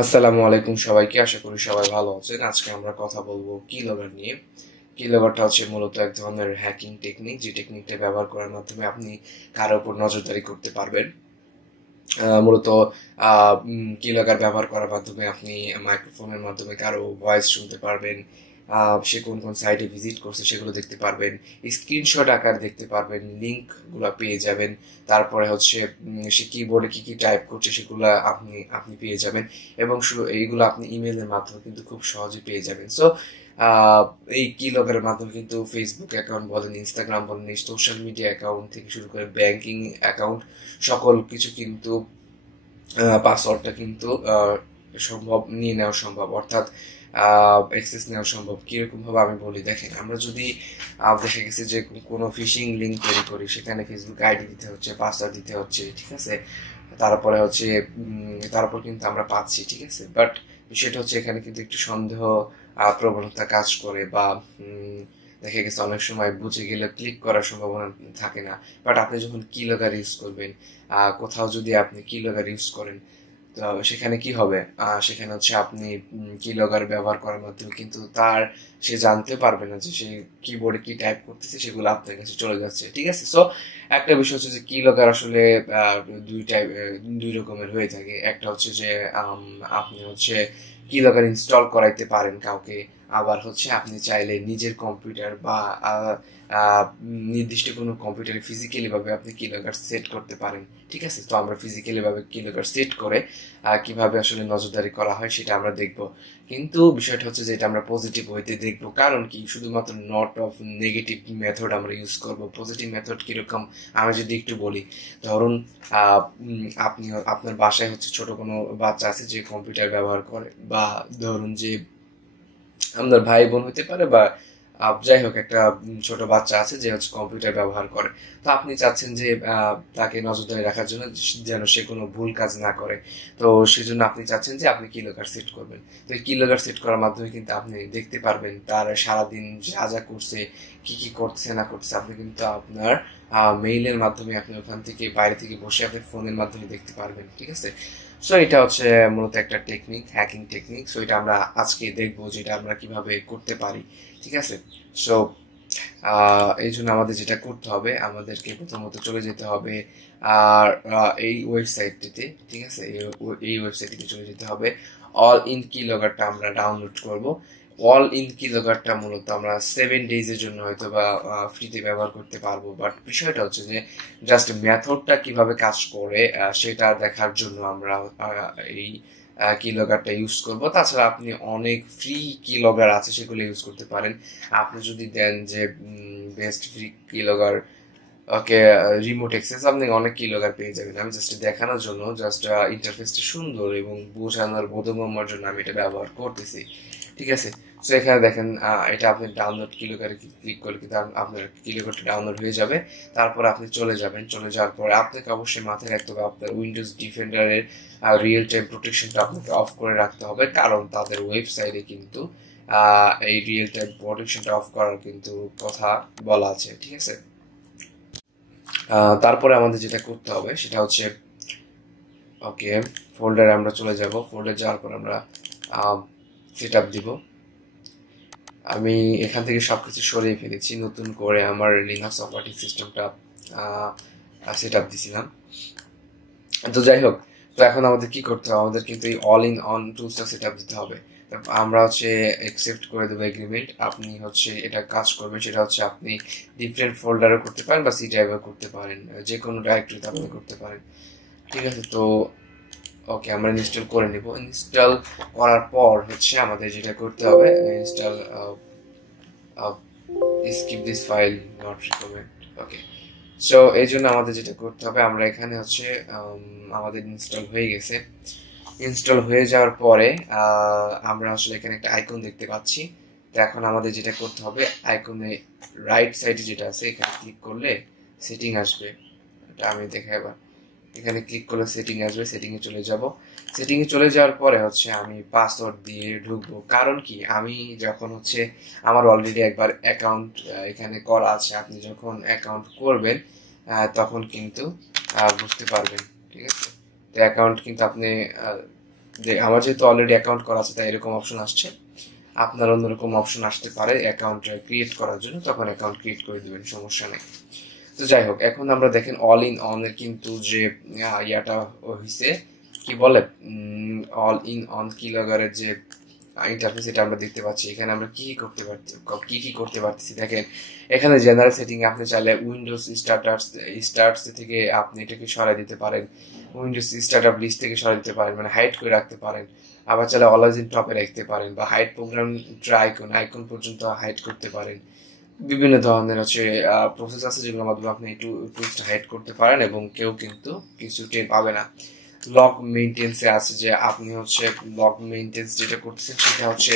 আসসালামু আলাইকুম সবাইকে, আশা করি সবাই ভালো আছেন। আজকে আমরা কথা বলবো কিলগার নিয়ে। কিলগারটা হচ্ছে মূলত এক ধরনের হ্যাকিং টেকনিক, যে টেকনিকটা ব্যবহার করার মাধ্যমে আপনি কারো উপর নজরদারি করতে পারবেন। মূলত কিলগার ব্যবহার করার মাধ্যমে আপনি মাইক্রোফোনের মাধ্যমে কারো ভয়েস শুনতে পারবেন, সে কোন কোন সাইটে ভিজিট করছে সেগুলো দেখতে পারবেন, স্ক্রিনশট আকার দেখতে পারবেন, লিঙ্কগুলো পেয়ে যাবেন। তারপরে হচ্ছে সে কিবোর্ডে কি কি টাইপ করছে সেগুলো আপনি আপনি পেয়ে যাবেন, এবং এইগুলো আপনি ইমেলের মাধ্যমে কিন্তু খুব সহজে পেয়ে যাবেন। সো এই কিলগারের মাধ্যমে কিন্তু ফেসবুক অ্যাকাউন্ট বলেন, ইনস্টাগ্রাম বলেন, এই সোশ্যাল মিডিয়া অ্যাকাউন্ট থেকে শুরু করে ব্যাংকিং অ্যাকাউন্ট সকল কিছু কিন্তু পাসওয়ার্ডটা কিন্তু সম্ভব নিয়ে নেওয়া সম্ভব, অর্থাৎ অ্যাক্সেস নেওয়া সম্ভব। কিরকম ভাবে আমি বলি, দেখেন, আমরা যদি দেখা গেছে যে কোনো ফিশিং লিঙ্ক তৈরি করি, সেখানে ফেসবুক আইডি দিতে হচ্ছে, পাসওয়ার্ড দিতে হচ্ছে, ঠিক আছে, তারপরে হচ্ছে তারপর কিন্তু আমরা পাচ্ছি, ঠিক আছে। বাট বিষয়টা হচ্ছে এখানে কিন্তু একটু সন্দেহ প্রবণতা কাজ করে, বা দেখা গেছে অনেক সময় বুঝে গেলে ক্লিক করার সম্ভাবনা থাকে না। বাট আপনি যখন কিলগার ইউজ করবেন, কোথাও যদি আপনি কিলগার ইউজ করেন, তো সেখানে কি হবে, সেখানে হচ্ছে আপনি কিলগার ব্যবহার করার মাধ্যমে কিন্তু সে জানতে পারবে না যে সে কিবোর্ডে কি টাইপ করতেছে, সেগুলো আপনার কাছে চলে যাচ্ছে, ঠিক আছে। সো একটা বিষয় হচ্ছে যে কিলগার আসলে দুই রকমের হয়ে থাকে। একটা হচ্ছে যে আপনি হচ্ছে কিলগার ইনস্টল করাইতে পারেন কাউকে, আবার হচ্ছে আপনি চাইলে নিজের কম্পিউটার বা নির্দিষ্ট কোনো কম্পিউটারে ফিজিক্যালি ভাবে আপনি কিলগার সেট করতে পারেন, ঠিক আছে। তো আমরা ফিজিক্যালি ভাবে কিলগার সেট করে কিভাবে আসলে নজরদারি করা হয় সেটা আমরা দেখব। কিন্তু বিষয়টা হচ্ছে যে এটা আমরা পজিটিভ হইতে দেখব, কারণ কি, শুধুমাত্র নট অফ নেগেটিভ মেথড আমরা ইউজ করব। পজিটিভ মেথড কিরকম আমি যদি একটু বলি, ধরুন আপনি আপনার বাসায় হচ্ছে ছোট কোনো বাচ্চা আছে যে কম্পিউটার ব্যবহার করে, বা ধরুন যে আপনার ভাই বোন হতে পারে, বা যাই হোক একটা ছোট বাচ্চা আছে যে হচ্ছে কম্পিউটার ব্যবহার করে। তো আপনি চাচ্ছেন যে তাকে নজরদারি রাখার জন্য যেন সে কোনো ভুল কাজ না করে, তো সেজন্য আপনি চাচ্ছেন যে আপনি কিলগার সেট করবেন। তো এই কিলগার সেট করার মাধ্যমে কিন্তু আপনি দেখতে পারবেন তার সারাদিন যা যা করছে, কি কি করছে না করছে, আপনি কিন্তু আপনার মেইলের মাধ্যমে আপনি ওখান থেকে বাইরে থেকে বসে আপনি ফোনের মাধ্যমে দেখতে পারবেন, ঠিক আছে। সো এটা হচ্ছে মূলত একটা টেকনিক, হ্যাকিং টেকনিক। সো এটা আমরা আজকে দেখবো যে এটা আমরা কিভাবে করতে পারি, ঠিক আছে। সো এই জন্য আমাদের যেটা করতে হবে, আমাদেরকে প্রথমত চলে যেতে হবে আর এই ওয়েবসাইটটিতে, ঠিক আছে, এই ওয়েবসাইটটিতে চলে যেতে হবে। অল ইন কিলগারটা আমরা ডাউনলোড করব। অল ইন কিলগারটা মূলত আমরা 7 ডেজের জন্য হয়তো বা ফ্রিতে ব্যবহার করতে পারবো। বাট বিষয়টা হচ্ছে যে জাস্ট মেথডটা কিভাবে কাজ করে সেটা দেখার জন্য আমরা এই কিলগারটা ইউজ করব। তাছাড়া আপনি অনেক ফ্রি কিলগার আছে, সেগুলো ইউজ করতে পারেন। আপনি যদি দেন যে বেস্ট ফ্রি কিলগার, ওকে, রিমোট অ্যাক্সেস, আপনি অনেক কিলগার পেয়ে যাবেন। আমি জাস্ট দেখানোর জন্য, জাস্ট ইন্টারফেসটা সুন্দর এবং বোঝানোর বোধগম্যর জন্য আমি এটা ব্যবহার করতেছি, ঠিক আছে। সো এখানে দেখেন, এটা আপনি ডাউনলোড কিলগারে ক্লিক করলে কিন্তু আপনার কিলগারটা ডাউনলোড হয়ে যাবে। তারপর আপনি চলে যাবেন, চলে যাওয়ার পরে আপনাকে অবশ্যই মাথায় রাখতে হবে আপনার উইন্ডোজ ডিফেন্ডারের রিয়েল টাইম প্রোটেকশনটা আপনাকে অফ করে রাখতে হবে, কারণ তাদের ওয়েবসাইটে কিন্তু এই রিয়েল টাইম প্রোটেকশনটা অফ করার কিন্তু কথা বলা আছে, ঠিক আছে। তারপরে আমাদের যেটা করতে হবে সেটা হচ্ছে, ওকে, ফোল্ডারে আমরা চলে যাব। ফোল্ডারে যাওয়ার পর আমরা সেট আপ দিব। আমি এখান থেকে সবকিছু সরিয়ে ফেলেছি, নতুন করে আমার লিনাক্স অপারেটিং সিস্টেমটা সেট আপ দিছিলাম। তো যাই হোক, তো এখন আমাদের কি করতে হবে, আমাদের কিন্তু এই অল ইন অন টুলসটা সেট আপ দিতে হবে। আমরা হচ্ছে অ্যাকসেপ্ট করে দেবো এগ্রিমেন্ট। আপনি হচ্ছে এটা কাজ করবেন, সেটা হচ্ছে আপনি ডিফারেন্ট ফোল্ডারও করতে পারেন বা সি ড্রাইভও করতে পারেন, যে কোনো ডাইরেক্টরিতে আপনি করতে পারেন, ঠিক আছে। তো ওকে, আমরা ইনস্টল করে নিব। ইনস্টল করার পর হচ্ছে আমাদের যেটা করতে হবে, install skip this file not recommend, okay. So এই জন্য আমাদের যেটা করতে হবে, আমরা এখানে হচ্ছে আমাদের ইনস্টল হয়ে গেছে। ইনস্টল হয়ে যাওয়ার পরে আমরা আসলে এখানে একটা আইকন দেখতে পাচ্ছি। তো এখন আমাদের যেটা করতে হবে, আইকনে রাইট সাইডে যেটা আছে এখানে ক্লিক করলে সেটিং আসবে। এটা আমি দেখাই এবার। এখানে ক্লিক করলে সেটিং আসবে, সেটিংয়ে চলে যাব। সেটিংয়ে চলে যাওয়ার পরে হচ্ছে আমি পাসওয়ার্ড দিয়ে ঢুকবো, কারণ কি, আমি যখন হচ্ছে আমার অলরেডি একবার অ্যাকাউন্ট এখানে করা আছে। আপনি যখন অ্যাকাউন্ট করবেন তখন কিন্তু বুঝতে পারবেন, ঠিক আছে। তো অ্যাকাউন্ট কিন্তু আপনি যে আমার যেহেতু অলরেডি অ্যাকাউন্ট করা আছে তাই এরকম অপশন আসছে, আপনার অন্যরকম অপশন আসতে পারে অ্যাকাউন্ট ক্রিয়েট করার জন্য, তখন অ্যাকাউন্ট ক্রিয়েট করে দিবেন, সমস্যা নেই। তো যাই হোক, এখন আমরা দেখেন অল ইন অন এর কিন্তু যে ইয়াটা হইছে কি বলে অল ইন অন কিলগারের যে ইন্টারফেস, এটা আমরা দেখতে পাচ্ছি। এখানে আমরা কি কি করতে পারতেছি দেখেন। এখানে জেনারেল সেটিং আপনি চাইলে উইন্ডোজ স্টার্টস থেকে আপনি এটাকে সরাই দিতে পারেন, উইন্ডোজ স্টার্টআপ লিস্ট থেকে সরাই দিতে পারেন, মানে হাইড করে রাখতে পারেন। আবার চাইলে অলওয়েজ ইন টপে রাখতে পারেন, বা হাইড প্রোগ্রাম আইকন পর্যন্ত হাইড করতে পারেন। বিভিন্ন ধরনের হচ্ছে প্রসেস আছে যেগুলোর মাধ্যমে আপনি একটু হাইড করতে পারেন এবং কেউ কিন্তু কিছু টের পাবে না। লগ মেইনটেন্সে আছে যে আপনি হচ্ছে লগ মেইনটেন্স যেটা করতেছেন সেটা হচ্ছে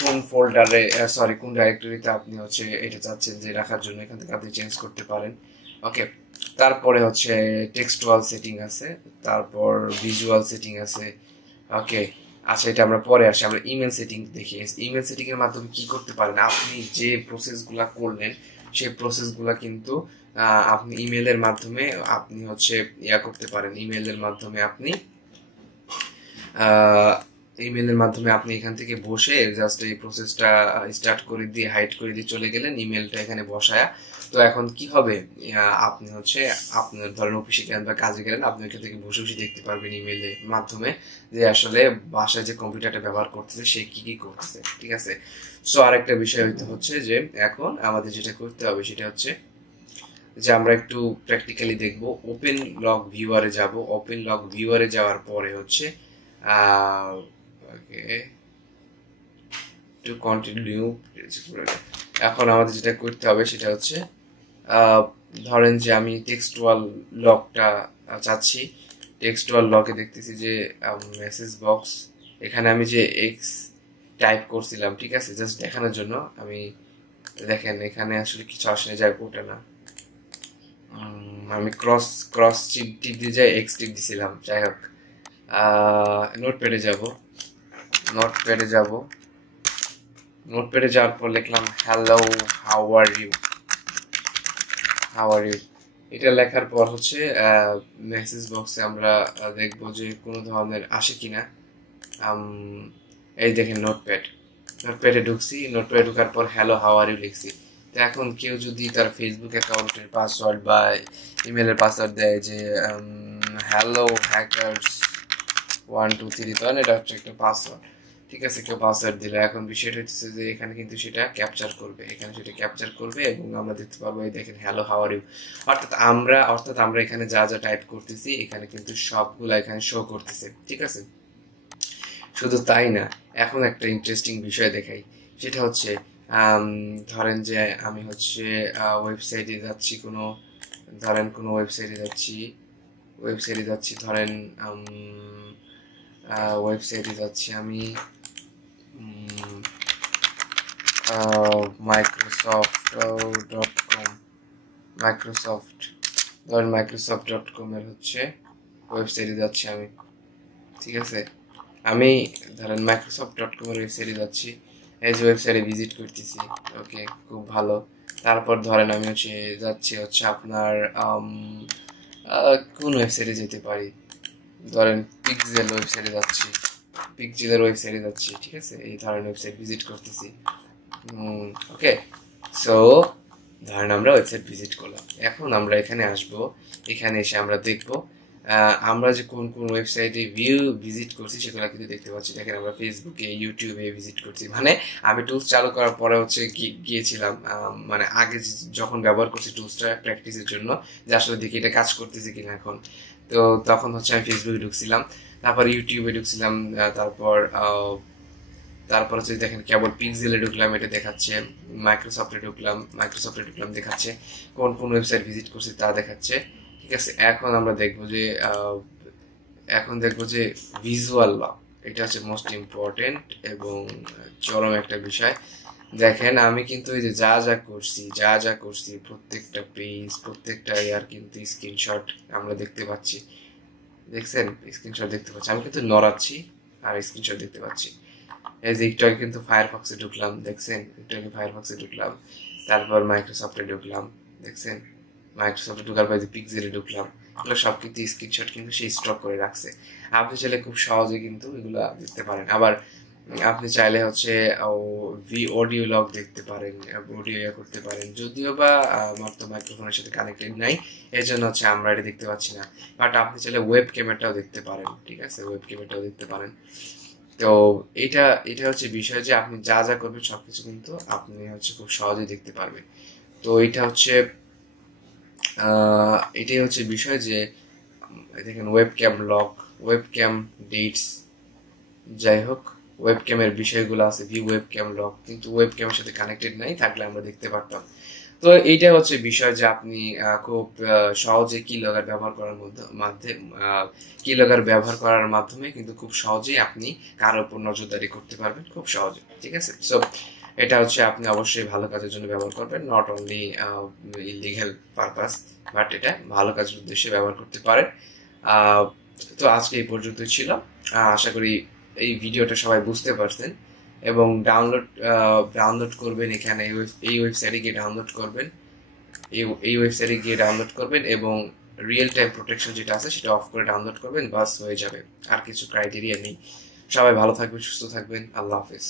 কোন ফোল্ডারে কোন ডাইরেক্টরিতে আপনি হচ্ছে এটা চাচ্ছেন যে রাখার জন্য, এখান থেকে আপনি চেঞ্জ করতে পারেন। ওকে, তারপরে হচ্ছে টেক্সটুয়াল সেটিং আছে, তারপর ভিজুয়াল সেটিং আছে। ওকে, আচ্ছা এটা আমরা পরে আসি, আমরা ইমেল সেটিং দেখি। ইমেল সেটিং এর মাধ্যমে কি করতে পারেন, আপনি যে প্রসেসগুলা করলেন সেই প্রসেসগুলা কিন্তু আপনি ইমেলের মাধ্যমে আপনি হচ্ছে করতে পারেন। ইমেলের মাধ্যমে আপনি এখান থেকে বসে জাস্ট এই প্রসেসটা স্টার্ট করে দিয়ে হাইড করে দিয়ে চলে গেলেন, ইমেলটা এখানে বসায়া। তো এখন কি হবে, আপনি হচ্ছে আপনার ধরেন অফিসে গেলেন বা কাজে গেলেন, আপনি এখান থেকে বসে বসে দেখতে পারবেন ইমেলের মাধ্যমে যে আসলে বাসায় যে কম্পিউটারটা ব্যবহার করতেছে সে কি কি করতেছে। ঠিক আছে, সো আরেকটা বিষয় হচ্ছে যে এখন আমাদের যেটা করতে হবে সেটা হচ্ছে যে আমরা একটু প্র্যাকটিক্যালি দেখব। ওপেন লগ ভিউয়ারে যাব, ওপেন লগ ভিউয়ারে যাওয়ার পরে হচ্ছে টু কন্টিনিউ। এখন আমাদের যেটা করতে হবে সেটা হচ্ছে ধরেন যে আমি টেক্সটুয়াল লকটা চাচ্ছি। টেক্সটুয়াল লকে দেখতেছি যে মেসেজ বক্স, এখানে আমি যে এক্স টাইপ করছিলাম, ঠিক আছে, জাস্ট দেখানোর জন্য আমি দেখেন এখানে আসলে কিছু আসলে যায় ওটা না, আমি ক্রস টিপ দিয়ে যাই এক্স টিপ দিছিলাম। যাই হোক, নোটপ্যাডে যাওয়ার পর লিখলাম হ্যালো হাউ আর ইউ। এটা লেখার পর হচ্ছে মেসেজ বক্সে আমরা দেখব যে কোনো ধরনের আসে কিনা। এই দেখেন নোটপ্যাডে ঢুকছি, নোটপ্যাডে ঢোকার পর হ্যালো হাউ আর ইউ লিখছি। তো এখন কেউ যদি তার ফেসবুক অ্যাকাউন্টের পাসওয়ার্ড বা ইমেলের পাসওয়ার্ড দেয় যে হ্যালো হ্যাকার্স 123, তখন এটা হচ্ছে একটা পাসওয়ার্ড। ঠিক আছে, কেউ পাসওয়ার্ড দিলে এখন বিষয়টা হচ্ছে যে এখানে কিন্তু সেটা ক্যাপচার করবে, এবং আমরা দেখতে পারবো এই দেখেন হ্যালো হাউ আর ইউ। অর্থাৎ আমরা এখানে যা যা টাইপ করতেছি এখানে কিন্তু সবগুলা এখানে শো করতেছে। ঠিক আছে, শুধু তাই না, এখন একটা ইন্টারেস্টিং বিষয় দেখাই, সেটা হচ্ছে ধরেন যে আমি হচ্ছে ওয়েবসাইটে যাচ্ছি, কোনো ওয়েবসাইটে যাচ্ছি, ধরেন ওয়েবসাইটে যাচ্ছি আমি মাইক্রোসফট.com এর হচ্ছে ওয়েবসাইটে যাচ্ছি আমি। ঠিক আছে, আমি ধরেন মাইক্রোসফট.com এর ওয়েবসাইটে যাচ্ছি, এই যে ওয়েবসাইটে ভিজিট করতেছি। ওকে, খুব ভালো। তারপর ধরেন আমি যাচ্ছি আপনার কোন ওয়েবসাইটে যেতে পারি, ধরেন পিক্সেলের ওয়েবসাইটে যাচ্ছি। ঠিক আছে, এই ধরনের ওয়েবসাইট ভিজিট করতেছি। ওকে, সো ধরেন আমরা ওয়েবসাইট ভিজিট করলাম। এখন আমরা এখানে আসবো, এখানে এসে আমরা দেখব আমরা যে কোন ওয়েবসাইটে ভিজিট করছি সেগুলো কিন্তু দেখতে পাচ্ছি। দেখেন আমরা ফেসবুকে, ইউটিউবে ভিজিট করছি, মানে আমি টুলস চালু করার পরে হচ্ছে গিয়েছিলাম, মানে আগে যখন ব্যবহার করছি টুলসটা প্র্যাকটিসের জন্য যে আসলে দেখি এটা কাজ করতেছে কিনা এখন। তো তখন হচ্ছে আমি ফেসবুকে ঢুকছিলাম, তারপর ইউটিউবে ঢুকছিলাম, তারপর হচ্ছে দেখেন কেবল পিক্সেলে ঢুকলাম, এটা দেখাচ্ছে। মাইক্রোসফটে ঢুকলাম দেখাচ্ছে কোন ওয়েবসাইট ভিজিট করছি তা দেখাচ্ছে। ঠিক আছে, এখন আমরা দেখবো যে ভিজুয়াল লক, এটা হচ্ছে মোস্ট ইম্পর্টেন্ট এবং চরম একটা বিষয়। দেখেন আমি কিন্তু এই যে যা যা করছি প্রত্যেকটা পেজ, প্রত্যেকটা কিন্তু স্ক্রিনশট আমরা দেখতে পাচ্ছি। দেখছেন, স্ক্রিনশট দেখতে পাচ্ছি, আমি কিন্তু নড়াচ্ছি আর স্ক্রিনশট দেখতে পাচ্ছি। এই যে একটু আগে কিন্তু ফায়ারফক্সে ঢুকলাম, দেখছেন, তারপর মাইক্রোসফটে ঢুকলাম, দেখছেন, মাইক্রোসফটে ঢুকার পর পিক্সেলে ঢুকলাম, এগুলো সব কিন্তু স্ক্রিনশট কিন্তু সে স্টক করে রাখছে। আপনি চাইলে খুব সহজে কিন্তু এগুলো দেখতে পারেন। আবার আপনি চাইলে হচ্ছে অডিও লগ দেখতে পারেন, অডিও করতে পারেন, যদিও বা আমার তো মাইক্রোফোনের সাথে কানেক্টেড নাই, এই জন্য হচ্ছে আমরা এটা দেখতে পাচ্ছি না। বাট আপনি চাইলে ওয়েব ক্যামেরাটাও দেখতে পারেন, ঠিক আছে, ওয়েব ক্যামেরাটাও দেখতে পারেন। তো এটা এটা হচ্ছে বিষয় যে আপনি যা যা করবেন সবকিছু কিন্তু আপনি হচ্ছে খুব সহজেই দেখতে পারবেন। তো এটাই হচ্ছে বিষয় যে দেখেন webcam lock, webcam dates, যাই হোক ওয়েব ক্যামের বিষয়গুলো আছে, ভিউ ওয়েব ক্যাম লক, কিন্তু ওয়েব ক্যামের সাথে কানেক্টেড নাই, থাকলে আমরা দেখতে পারতাম। তো এইটা হচ্ছে বিষয় যে আপনি খুব সহজে কিলগার ব্যবহার করার কিলগার ব্যবহার করার মাধ্যমে কিন্তু খুব সহজেই আপনি কারোর উপর নজরদারি করতে পারবেন খুব সহজে, ঠিক আছে। সো এটা হচ্ছে আপনি অবশ্যই ভালো কাজের জন্য ব্যবহার করবেন, not only illegal purpose, but এটা ভালো কাজের উদ্দেশ্যে ব্যবহার করতে পারেন। তো আজকে এই পর্যন্তই ছিল। আশা করি এই ভিডিওটা সবাই বুঝতে পারছেন, এবং ডাউনলোড করবেন এখানে, এই ওয়েবসাইটে গিয়ে ডাউনলোড করবেন, এই ওয়েবসাইটে গিয়ে ডাউনলোড করবেন এবং রিয়েল টাইম প্রোটেকশন যেটা আছে সেটা অফ করে ডাউনলোড করবেন, বাস হয়ে যাবে, আর কিছু ক্রাইটেরিয়া নেই। সবাই ভালো থাকবেন, সুস্থ থাকবেন, আল্লাহ হাফেজ।